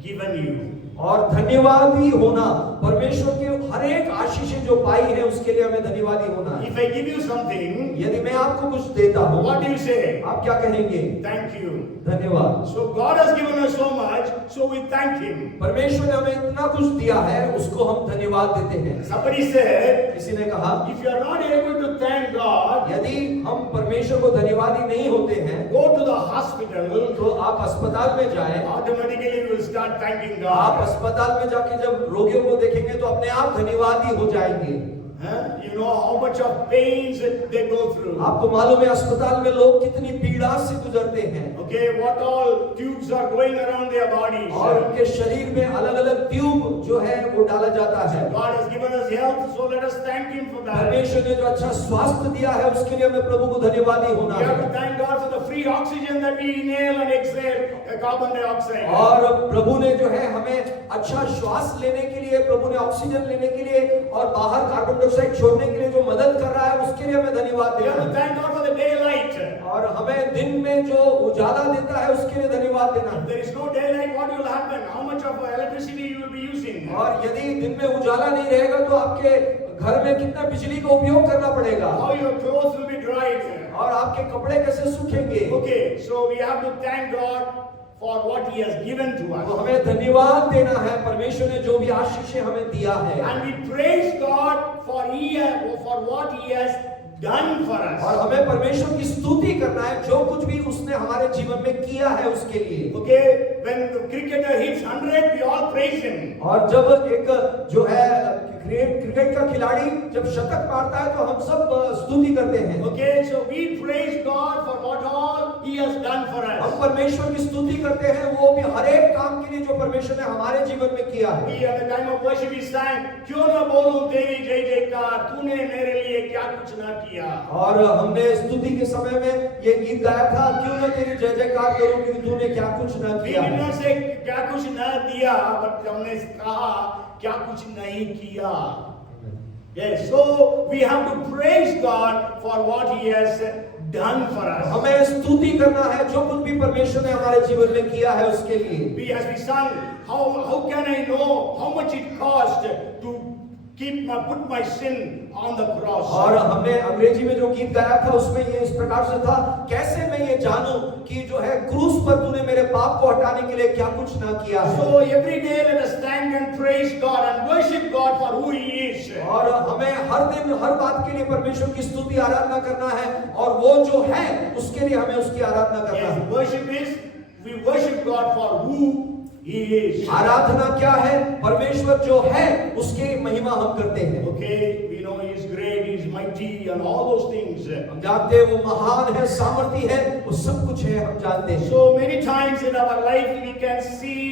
given you. और धन्यवादी होना, परमेश्वर की हर एक आशीषें जो पाई है उसके लिए हमें धन्यवादी होना है। If I give you something, यदि मैं आपको कुछ देता हूँ, what do you say? आप क्या कहेंगे? Thank you. धन्यवाद। So God has given us so much, so we thank Him. परमेश्वर ने हमें इतना कुछ दिया है, उसको हम धन्यवाद देते हैं। Somebody said, किसी ने कहा, if you are not able to thank God, यदि हम परमेश्वर को धन्यवादी नहीं होते हैं, go to the hospital. तो आप अस्पताल में जाएं। Automatically you will start thanking आप God. अस्पताल में जाके जब रोगियों को देखेंगे तो अपने आप धन्यवादी हो जाएंगे। You know how much of pains they go through. आपको मालूम है अस्पताल में लोग कितनी पीड़ा से गुजरते हैं। Okay, what all tubes are going around their bodies. और उनके शरीर में अलग-अलग ट्यूब जो है वो डाला जाता है। God has given us health, so let us thank Him for that. परमेश्वर ने जो अच्छा स्वास्थ्य दिया है उसके लिए हमें प्रभु को धन्यवादी होना We have है। to thank God for the free oxygen that we inhale and exhale, carbon dioxide. और प्रभु ने जो है हमें अच्छा श्वास लेने के लिए, प्रभु ने ऑक्सीजन लेने के लिए और बाहर कार्बन डाइऑक्साइड छोड़ने के लिए जो मदद कर रहा है उसके लिए हमें धन्यवाद We have to देना है। thank God for the daylight. और हमें दिन में जो उजाला देता है उसके लिए धन्यवाद देना है। If there is no daylight, what will happen? How much of electricity you will be using? और यदि दिन में उजाला नहीं रहेगा तो आपके घर में कितना बिजली का उपयोग करना पड़ेगा How your clothes will be dried? और आपके कपड़े कैसे सूखेंगे। Okay, so we have to thank God for what He has given to तो us. हमें धन्यवाद देना है, परमेश्वर ने जो भी आशीषें हमें दिया है। And we praise God for what He has done for us. और हमें परमेश्वर की स्तुति करना है जो कुछ भी उसने हमारे जीवन में किया है उसके लिए। Okay, when the cricketer hits 100, we all praise him. और जब एक जो है क्रिकेट का खिलाड़ी जब शतक मारता है तो हम सब स्तुति करते हैं। Okay, so we praise God for what all He has done for हम us. परमेश्वर की स्तुति करते हैं वो भी हर एक काम के लिए जो परमेश्वर ने हमारे जीवन में किया है। We at the time of worship we sang, क्यों न बोलूं तेरी जय जयकार, तूने मेरे लिए क्या कुछ ना किया. और हमने स्तुति के समय में ये गीत गाया था, क्यों न तेरी जय जयकार करूं क्योंकि तूने क्या कुछ न We किया did है। not say क्या कुछ ना दिया, but हमने कहा क्या कुछ नहीं किया. Yes, so we have to praise God for what He has done for us. हमें स्तुति करना है जो कुछ भी परमेश्वर ने हमारे जीवन में किया है उसके लिए। We as we sung, how can I know how much it cost to put my sin on the cross. और हमने अंग्रेजी में जो गीत गाया था उसमें ये इस प्रकार से था, कैसे मैं ये जानूं कि जो है क्रूस पर तूने मेरे पाप को हटाने के लिए क्या कुछ ना किया है। So every day let us thank and praise God and worship God for who He is. और हमें हर दिन हर बात के लिए परमेश्वर की स्तुति आराधना करना है और वो जो है उसके लिए हमें उसकी आराधना करना Yes, है। worship is we worship God for who He is. आराधना क्या है? परमेश्वर जो है उसकी महिमा हम करते हैं। Okay, we know He is great, He is mighty, and all those things. हम जानते हैं वो महान है, सामर्थी है, वो सब कुछ है, हम जानते हैं। So many times in our life we can see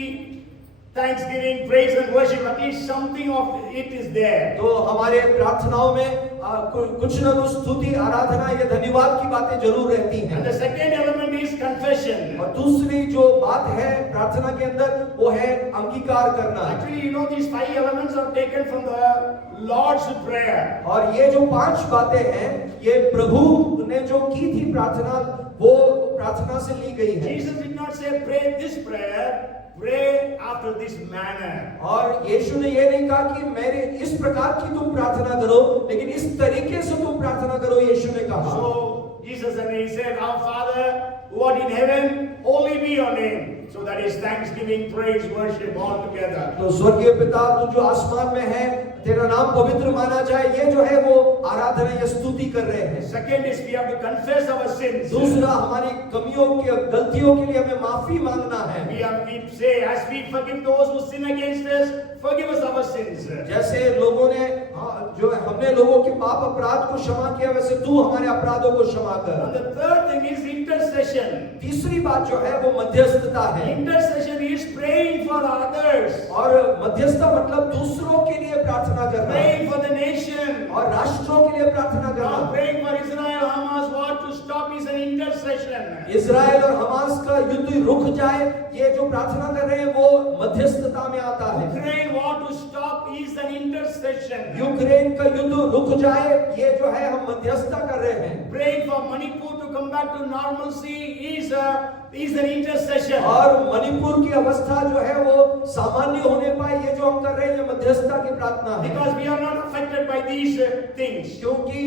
thanksgiving, praise and worship. At least something of it is there. तो हमारे प्रार्थनाओं में कुछ न कुछ स्तुति, आराधना या धन्यवाद की बातें जरूर रहती हैं। And the second element is confession. और दूसरी जो बात है प्रार्थना के अंदर वो है अंगीकार करना। Actually, you know, these 5 elements are taken from the Lord's Prayer. और ये जो 5 बातें हैं ये प्रभु ने जो की थी प्रार्थना, वो प्रार्थना से ली गई है। Jesus did not say pray this prayer, pray after this manner. और यीशु ने ये नहीं कहा कि मेरे इस प्रकार की तुम प्रार्थना करो, लेकिन इस तरीके से तुम प्रार्थना करो, यीशु ने कहा। So Jesus and He said, Our Father who art in heaven, holy be your name. So that is thanksgiving, praise, worship all together. तो स्वर्गीय पिता तू जो आसमान में है, तेरा नाम पवित्र माना जाए, ये जो है वो आराधना या स्तुति कर रहे हैं। Second is we have to confess our sins. दूसरा, हमारी कमियों के गलतियों के लिए हमें माफी मांगना है। We say, as we forgive those who sin against us, forgive us our sins. जैसे लोगों ने जो हमने लोगों के पाप अपराध को क्षमा किया, वैसे तू हमारे अपराधों को क्षमा कर। And the third thing is intercession. तीसरी बात जो है वो मध्यस्थता है। Intercession is praying for others, और मध्यस्थता मतलब दूसरों के लिए प्रार्थना करना, praying for the nation. और राष्ट्रों के लिए प्रार्थना करना। Now praying for Israel, Hamas war to stop is an intercession. Israel और हमास का युद्ध रुक जाए, ये जो प्रार्थना कर रहे हैं वो मध्यस्थता में आता है। Ukraine war to stop is an intercession. Ukraine का युद्ध रुक जाए, ये जो है हम मध्यस्थता कर रहे हैं। Praying for Manipur to come back to normalcy is an intercession. और मणिपुर की अवस्था जो है वो सामान्य होने पाए, ये जो हम कर रहे हैं ये मध्यस्थता की प्रार्थना है। Because we are not affected by these things. क्योंकि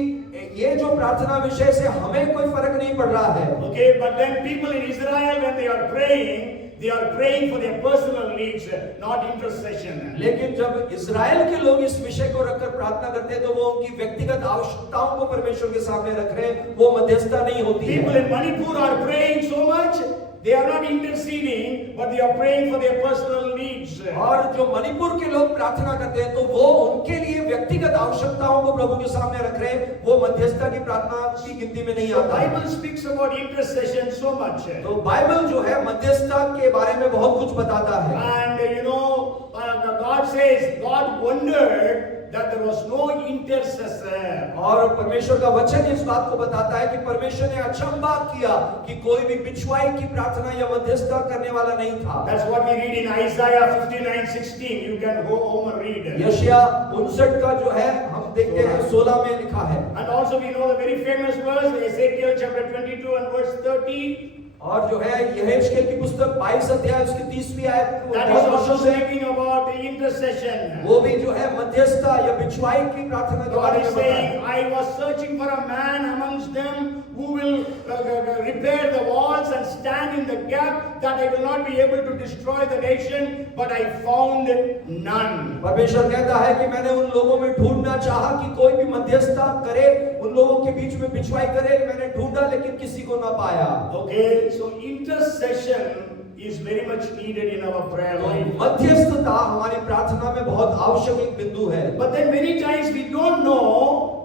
ये जो प्रार्थना विषय से हमें कोई फर्क नहीं पड़ रहा है। Okay, but then people in Israel, when they are praying for their personal needs, not intercession. लेकिन जब इजराइल के लोग इस विषय को रखकर प्रार्थना करते हैं तो वो उनकी व्यक्तिगत आवश्यकताओं को परमेश्वर के सामने रख रहे हैं, वो मध्यस्थता नहीं होती People है। in Manipur are praying so much, they are not interceding, but they are praying for their personal needs. और जो मणिपुर के लोग प्रार्थना करते हैं तो वो उनके लिए व्यक्तिगत आवश्यकताओं को प्रभु के सामने रख रहे हैं, वो मध्यस्थता की प्रार्थना की गिनती में नहीं The आता। Bible speaks about intercession so much. तो बाइबल जो है मध्यस्थता के बारे में बहुत कुछ बताता है। And God says, God wondered that there was no intercessor. और परमेश्वर का वचन इस बात को बताता है कि परमेश्वर ने अचंभा किया कि कोई भी बिछुआई की प्रार्थना या मध्यस्थता करने वाला नहीं था। That's what we read in Isaiah 59:16. You can go home and read. यशायाह 59 का जो है हम देखते हैं 16 में लिखा है। And also we know the very famous verse, Ezekiel chapter 22 and verse 30. और जो है यहेजकेल की पुस्तक 22 अध्याय उसकी 30वीं आयत, That is also speaking about the intercession. वो भी जो है मध्यस्थता या बिछुआई की प्रार्थना के God बारे is में बताता है। saying, I was searching for a man amongst them who will repair the walls and stand in the gap, that I will not be able to destroy the nation, but I found none. परमेश्वर कहता है कि मैंने उन लोगों में ढूंढना चाहा कि कोई भी मध्यस्थता करे, उन लोगों के बीच में बिछुआई करे, मैंने ढूंढा लेकिन किसी को ना पाया। Okay, so intercession is very much needed in our prayer life. मध्यस्थता हमारी प्रार्थना में बहुत आवश्यक एक बिंदु है। But then many times we don't know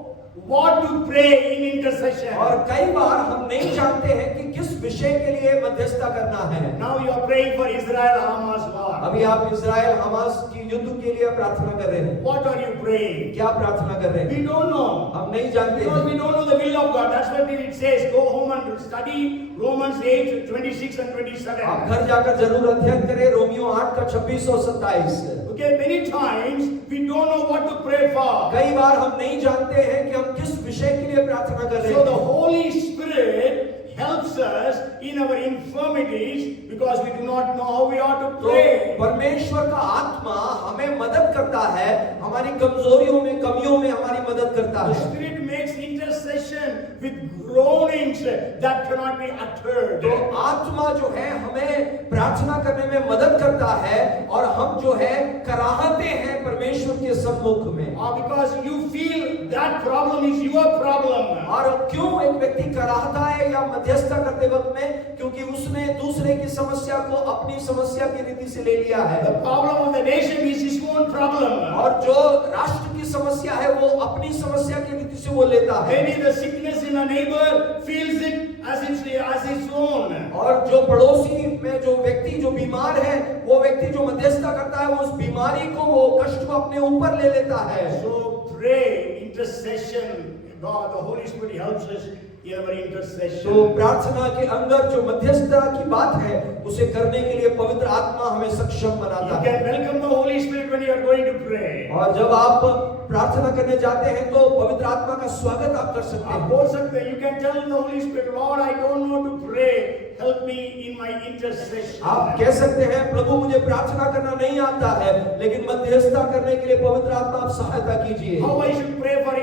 what to pray in intercession. और कई बार हम नहीं जानते हैं कि किस विषय के लिए मध्यस्थता करना है। Now you are praying for Israel Hamas war. अभी आप इजराइल हमास की युद्ध के लिए प्रार्थना कर रहे हैं। What are you praying? क्या प्रार्थना कर रहे हैं? We don't know. हम नहीं जानते Because हैं। we don't know the will of God. That's what it says. Go home and study Romans 8:26 and 27. आप घर जाकर जरूर अध्ययन करें रोमियो 8 का 26 और 27। Okay, many times we don't know what to pray for. कई बार हम नहीं जानते हैं कि हम किस विषय के लिए प्रार्थना कर रहे So the हैं। Holy Spirit helps us in our infirmities because we do not know how we ought to तो pray. परमेश्वर का आत्मा हमें मदद करता है, हमारी कमजोरियों में, कमियों में हमारी मदद करता The है। Spirit makes intercession with groanings that cannot be uttered. तो आत्मा जो है हमें प्रार्थना करने में मदद करता है और हम जो है कराहते हैं परमेश्वर के सम्मुख में। Because you feel that problem is your problem. और क्यों एक व्यक्ति कराहता है या मध्यस्थता करते वक्त में? क्योंकि उसने दूसरे की समस्या को अपनी समस्या की रीति से ले लिया है। The problem of the nation is his own problem. और जो राष्ट्र की समस्या है वो अपनी समस्या की रीति से वो लेता है। Maybe the sickness in a neighbor feels it as its own. और जो पड़ोसी में जो व्यक्ति जो बीमार है, वो व्यक्ति जो मध्यस्थता करता है, वो उस बीमारी को, वो कष्ट को अपने ऊपर ले लेता है। So pray intercession. God, the Holy Spirit helps us in our intercession. तो प्रार्थना के अंदर जो मध्यस्थता की बात है, उसे करने के लिए पवित्र आत्मा हमें सक्षम You बनाता है। can welcome the Holy Spirit when you are going to pray. और जब आप प्रार्थना करने जाते हैं तो पवित्र आत्मा का स्वागत आप कर सकते आप हैं। बोल सकते हैं, you can tell the Holy Spirit, Lord, I don't know to pray. Help me in my intercession. आप कह सकते हैं, प्रभु मुझे प्रार्थना करना नहीं आता है, लेकिन मध्यस्थता करने के लिए पवित्र आत्मा आप सहायता कीजिए। How I should pray for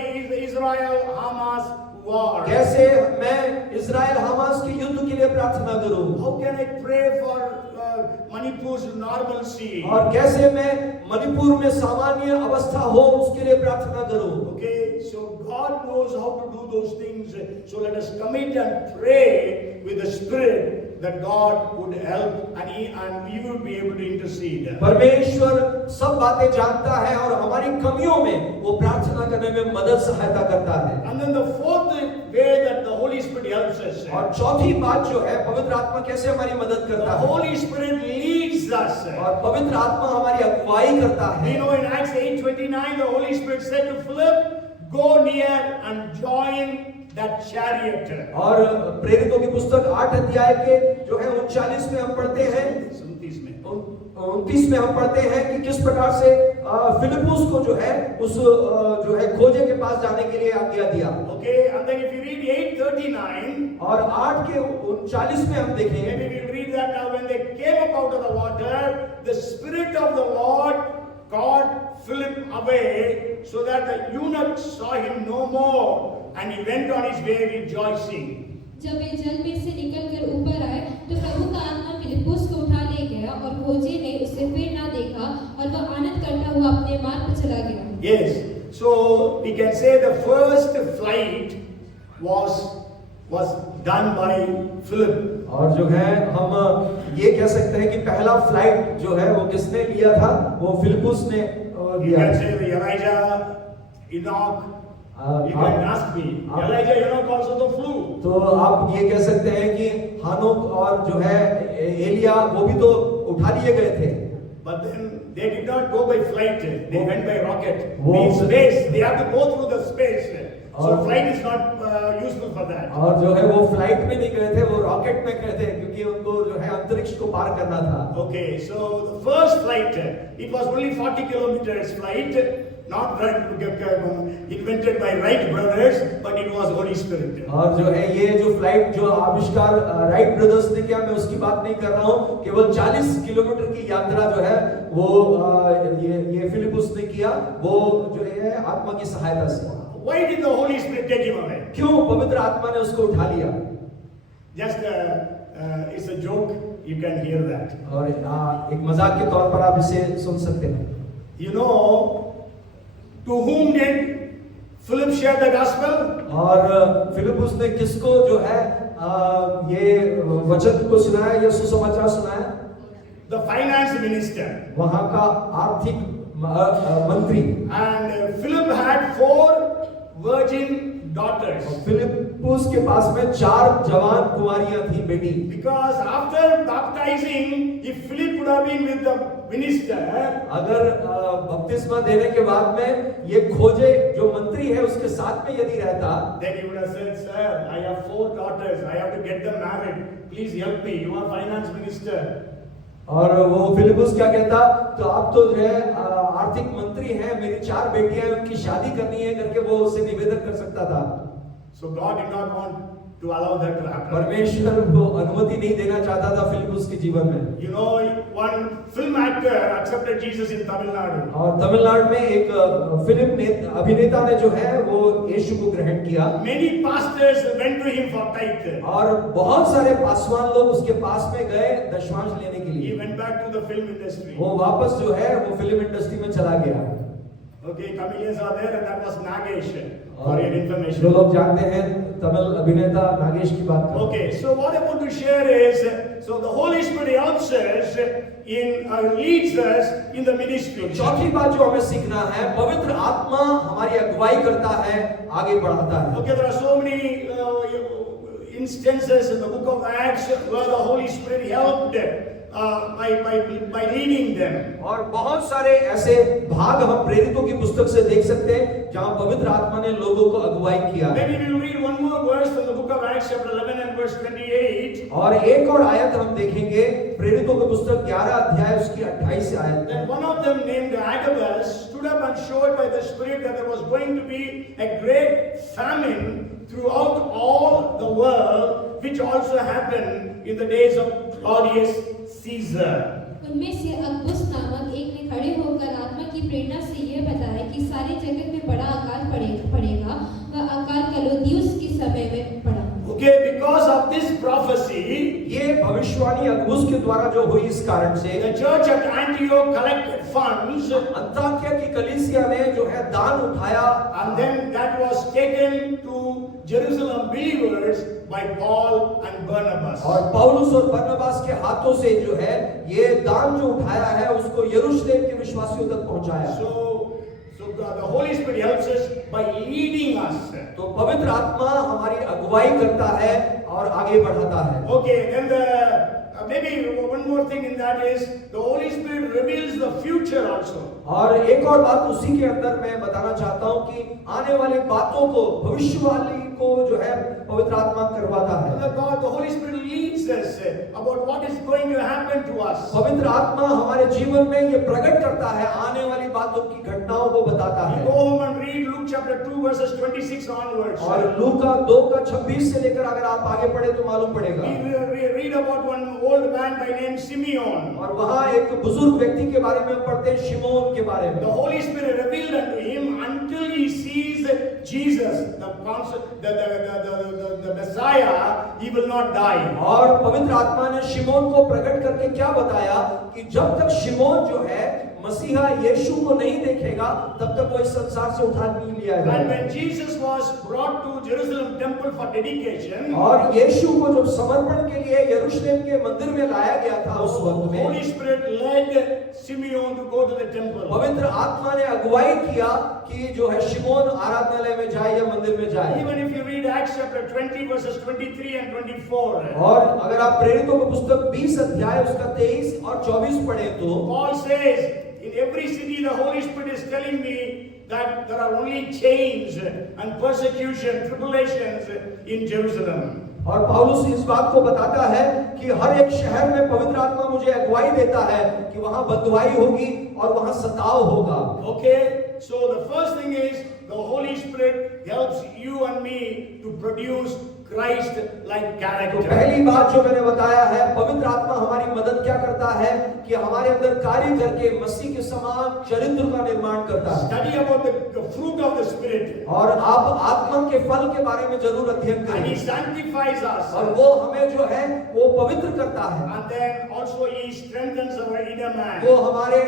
Israel Hamas war? कैसे मैं इजराइल हमास के युद्ध के लिए प्रार्थना करूं? How can I pray for Manipur's normalcy? और कैसे मैं मणिपुर में सामान्य अवस्था हो उसके लिए प्रार्थना करूं? Okay, so God knows knows how to do those things. So let us commit and pray with the Spirit that God would help and we would be able to intercede. परमेश्वर सब बातें जानता है और हमारी कमियों में वो प्रार्थना करने में मदद सहायता करता है। And then the fourth way that the Holy Spirit helps us. और चौथी बात जो है पवित्र आत्मा कैसे हमारी मदद The करता है। Holy Spirit leads us. और पवित्र आत्मा हमारी अगुवाई करता We है। know in Acts 8:29 the Holy Spirit said to Philip, go near and join that chariot. और प्रेरितों की पुस्तक 8 अध्याय के जो है 39 में हम पढ़ते हैं 29 में हम पढ़ते हैं कि किस प्रकार से फिलिपुस को जो है उस जो है खोजे के पास जाने के लिए आज्ञा दिया। Okay, and then if you read 8:39 और 8 के 39 में हम देखेंगे, maybe we'll read that now. When they came up out of the water, the Spirit of the Lord caught Philip away, so that the eunuch saw him no more, and he went on his way rejoicing. जब वे जल में से निकलकर ऊपर आए तो प्रभु का आत्मा फिलिपुस को उठा ले गया और खोजे ने उसे फिर ना देखा और वह आनंद करता हुआ अपने मार्ग पर चला गया। Yes, so we can say the first flight was done by Philip. और जो है हम ये कह सकते हैं कि पहला फ्लाइट जो है वो किसने लिया था, वो फिलिपुस ने You लिया। can say the Elijah, Enoch. You can ask me. Elijah, Enoch also the flew. तो आप ये कह सकते हैं कि हानोक और जो है एलिया वो भी तो उठा लिए गए थे। But then they did not go by flight. They went by rocket. Wo- In space, they have to go through the space. So और- flight is not useful for that. और जो है वो फ्लाइट में नहीं गए थे, वो रॉकेट में गए थे क्योंकि उनको जो है अंतरिक्ष को पार करना था। Okay, so the first flight, it was only 40 kilometers flight, not invented by Wright brothers, but it was Holy Spirit. और जो है ये जो फ्लाइट जो आविष्कार राइट ब्रदर्स ने किया, मैं उसकी बात नहीं कर रहा हूँ, केवल 40 किलोमीटर की यात्रा जो है वो ये फिलिपुस ने किया, वो जो है आत्मा की सहायता से। Why did the Holy Spirit take him away? क्यों पवित्र आत्मा ने उसको उठा लिया? Just it's a joke, you can hear that. और एक मजाक के तौर पर आप इसे सुन सकते हैं। You know, to whom did Philip share the gospel? और फिलिपुस ने किसको जो है ये वचन को सुनाया, ये सुसमाचार सुनाया? The finance minister. वहां का आर्थिक मंत्री। And Philip had 4 virgin daughters. Philip के पास में 4 जवान कुंवारियां थी, बेटी। Because after baptizing, if Philip would have been with the minister, अगर बपतिस्मा देने के बाद में ये खोजे जो मंत्री है उसके साथ में यदि रहता, then he would have said, "Sir, I have 4 daughters. I have to get them married. Please help me. You are finance minister." और वो फिलिपुस क्या कहता, तो आप तो जो है आर्थिक मंत्री हैं, मेरी 4 बेटियां हैं, उनकी शादी करनी है करके वो उससे निवेदन कर सकता था। So God did not want to allow that to happen. परमेश्वर वो अनुमति नहीं देना चाहता था फिलिपुस के जीवन में। You know, one film actor accepted Jesus in Tamil Nadu. और तमिलनाडु में एक फिल्म अभिनेता ने जो है वो यीशु को ग्रहण किया। Many pastors went to him for tithe. और बहुत सारे पासवान लोग उसके पास में गए दशमांश लेने के He लिए। went back to the film industry. वो वापस जो है वो फिल्म इंडस्ट्री में चला गया। Okay, Tamilians are there, and that was Nagesh, for your जो information. लोग जानते हैं तमिल अभिनेता नागेश की बात करते हैं। Okay, so what I want to share is, so the Holy Spirit helps us in leads us in the ministry. चौथी बात जो हमें सीखना है, पवित्र आत्मा हमारी अगुवाई करता है, आगे बढ़ाता है। Okay, there are so many instances in the book of Acts where the Holy Spirit helped by leading them. और बहुत सारे ऐसे भाग हम प्रेरितों की पुस्तक से देख सकते हैं जहां पवित्र आत्मा ने लोगों को अगुवाई किया। Maybe we will read one more verse from the book of Acts chapter 11 and verse 28. और एक और आयत हम देखेंगे प्रेरितों की पुस्तक 11 अध्याय उसकी 28 आयत। Then one of them named Agabus stood up and showed by the Spirit that there was going to be a great famine throughout all the world, which also happened in the days of Claudius Caesar. उनमें से अगबुस नामक एक ने खड़े होकर आत्मा की प्रेरणा से यह बताया कि सारे जगत में बड़ा अकाल पड़ेगा। वह अकाल कलौदियुस के समय में पड़ा। Okay, because of this prophecy, ये भविष्यवाणी अगबुस के द्वारा जो हुई इस कारण से the church at Antioch collected funds, Antakya की कलीसिया ने जो है दान उठाया, and then that was taken to Jerusalem believers by Paul and Barnabas. और पौलुस और बरनबास के हाथों से जो है ये दान जो उठाया है उसको यरूशलेम के विश्वासियों तक पहुंचाया। So the Holy Spirit helps us by leading us. तो पवित्र आत्मा हमारी अगुवाई करता है और आगे बढ़ाता है। Okay, then maybe one more thing in that is the Holy Spirit reveals the future also. और एक और बात उसी के अंदर मैं बताना चाहता हूं कि आने वाली बातों को, भविष्यवाणी को जो है पवित्र आत्मा करवाता है। The Holy Spirit leads us about what is going to happen to us. पवित्र आत्मा हमारे जीवन में ये प्रकट करता है, आने वाली बातों की घटनाओं को बताता You है। go home and read Luke chapter 2 verses 26 onwards. और लूका 2:26 से लेकर अगर आप आगे पढ़े तो मालूम पड़ेगा। We read about one old man by name Simeon. और वहाँ एक बुजुर्ग व्यक्ति के बारे में पढ़ते हैं, शिमोन के बारे में। The Holy Spirit revealed unto him until he sees Jesus, the Messiah, he will not die. और पवित्र आत्मा ने शिमोन को प्रकट करके क्या बताया कि जब तक शिमोन जो है मसीहा यीशु को नहीं देखेगा तब तक वो इस संसार से उठा नहीं लिया And जाएगा। when Jesus was brought to Jerusalem temple for dedication, और यीशु को जब समर्पण के लिए यरूशलेम के मंदिर में लाया गया था उस वक्त the में Holy Spirit led Simeon to go to the temple. पवित्र आत्मा ने अगुवाई किया कि जो है शिमोन आराधनालय में जाए या मंदिर में जाए। Even if you read Acts chapter 20 verses 23 and 24, और अगर आप प्रेरितों की पुस्तक 20 अध्याय उसका 23 और 24 पढ़े तो Paul says, in every city the Holy Spirit is telling me that there are only chains and persecution, tribulations in Jerusalem. और पौलुस इस बात को बताता है कि हर एक शहर में पवित्र आत्मा मुझे अगुवाई देता है कि वहां बंधुआई होगी और वहां सताव होगा। Okay, so the first thing is the Holy Spirit helps you and me to produce Christ-like तो character. पहली बात जो मैंने बताया है, पवित्र आत्मा हमारी मदद क्या करता है कि हमारे अंदर कार्य करके मसीह के समान चरित्र का निर्माण करता है। Study about the fruit of the Spirit. और आप आत्मा के फल के बारे में जरूर अध्ययन And He करें। sanctifies us. और वो हमें जो है वो पवित्र करता है। And then also He strengthens our inner man. वो हमारे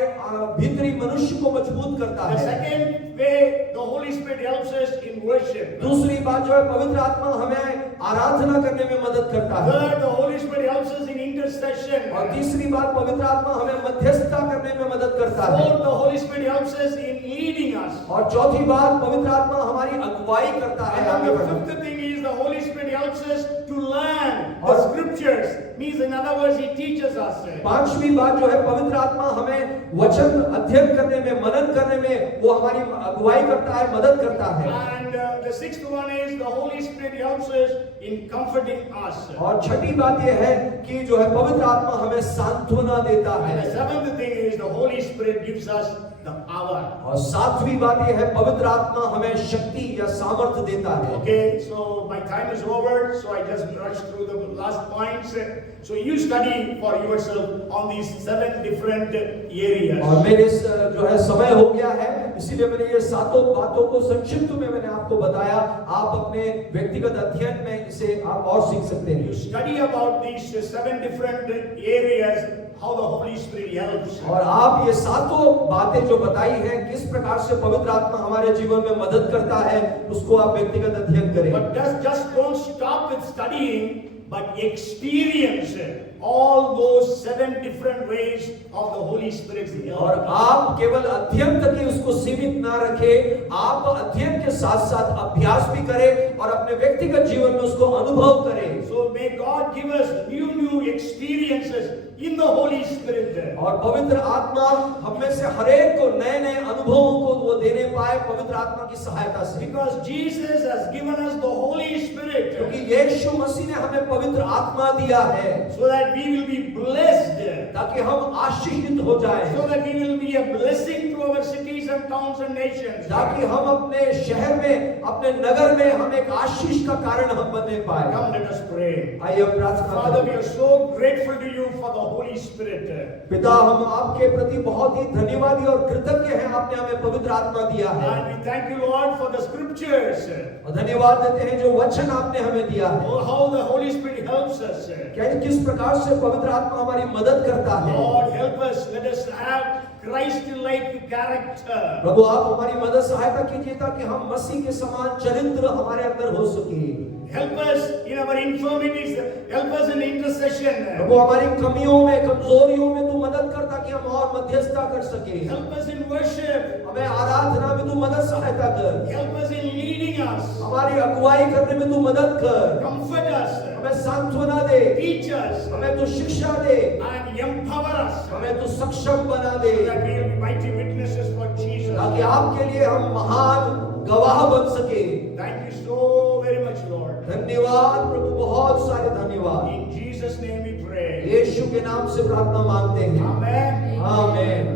भीतरी मनुष्य को मजबूत करता The है। second way the Holy Spirit helps us in worship. दूसरी बात जो है पवित्र आत्मा हमें आराधना करने में मदद करता है। Third, the Holy Spirit helps us in intercession. और तीसरी बात पवित्र आत्मा हमें मध्यस्थता करने में मदद करता है। Fourth, the Holy Spirit helps us in leading us. और चौथी बात पवित्र आत्मा हमारी अगुवाई करता है And आगे the बढ़ने। fifth thing is the Holy Spirit helps us to learn the scriptures. Means in other words, He teaches us. पांचवी बात जो है पवित्र आत्मा हमें वचन अध्ययन करने में, मनन करने में वो हमारी अगुवाई करता है, मदद करता है। And the sixth one is the Holy Spirit helps us in comforting us. और छठी बात ये है कि जो है पवित्र आत्मा हमें सांत्वना देता And the है। seventh thing is the Holy Spirit gives us the power. और सातवीं बात ये है पवित्र आत्मा हमें शक्ति या सामर्थ्य देता है। Okay, so my time is over, so I just rushed through the last points. So you study for yourself on these 7 different areas. और मेरे जो है समय हो गया है, इसीलिए मैंने ये सातों बातों को संक्षिप्त में मैंने आपको बताया। आप अपने व्यक्तिगत अध्ययन में इसे आप और सीख सकते You हैं। study about these 7 different areas, how the Holy Spirit helps. और आप ये सातों बातें जो बताई हैं किस प्रकार से पवित्र आत्मा हमारे जीवन में मदद करता है, उसको आप व्यक्तिगत अध्ययन करें। But just don't stop with studying, but experience all those 7 different ways of the Holy Spirit's help. और आप केवल अध्ययन तक ही उसको सीमित ना रखें, आप अध्ययन के साथ साथ अभ्यास भी करें और अपने व्यक्तिगत जीवन में उसको अनुभव करें। So may God give us new experiences in the Holy Spirit. और पवित्र आत्मा हम में से हरेक को नए नए अनुभवों को वो देने पाए पवित्र आत्मा की सहायता से। Because Jesus has given us the Holy Spirit, क्योंकि यीशु मसीह ने हमें पवित्र आत्मा दिया है so that we will be blessed, ताकि हम आशीषित हो जाएं, so that we will be a blessing to our cities and towns and nations. ताकि हम अपने शहर में, अपने नगर में हम एक आशीष का कारण हम बनने पाए। Come, let us pray. आइए हम प्रार्थना Father, we करें। are so grateful to you for the Holy Spirit. पिता, हम आपके प्रति बहुत ही धन्यवादी और कृतज्ञ हैं, आपने हमें पवित्र आत्मा दिया है। And we thank you, Lord, for the scriptures. और धन्यवाद देते हैं जो वचन आपने हमें दिया है। Oh, how the Holy Spirit helps us. किस प्रकार से पवित्र आत्मा हमारी मदद करता है। Lord, help us. Let us have Christ-like character. प्रभु, आप हमारी मदद सहायता कीजिए ताकि हम मसीह के समान चरित्र हमारे अंदर हो सके। Help us in our infirmities. Help us in intercession. प्रभु, हमारी कमियों में, कमजोरियों में तू मदद कर ताकि हम और मध्यस्थता कर सके। Help us in worship. हमें आराधना में तू मदद सहायता कर। Help us in leading us. हमारी अगुवाई करने में तू मदद कर। Comfort us. हमें सांत्वना दे। Teach us. हमें तू शिक्षा दे। And empower us. हमें तू सक्षम बना दे So that we will be mighty witnesses for Jesus. ताकि आपके लिए हम महान गवाह बन सके। Thank you so very much, Lord. धन्यवाद प्रभु, बहुत सारे धन्यवाद। In Jesus' name we pray. यीशु के नाम से प्रार्थना मांगते हैं। Amen. आमीन।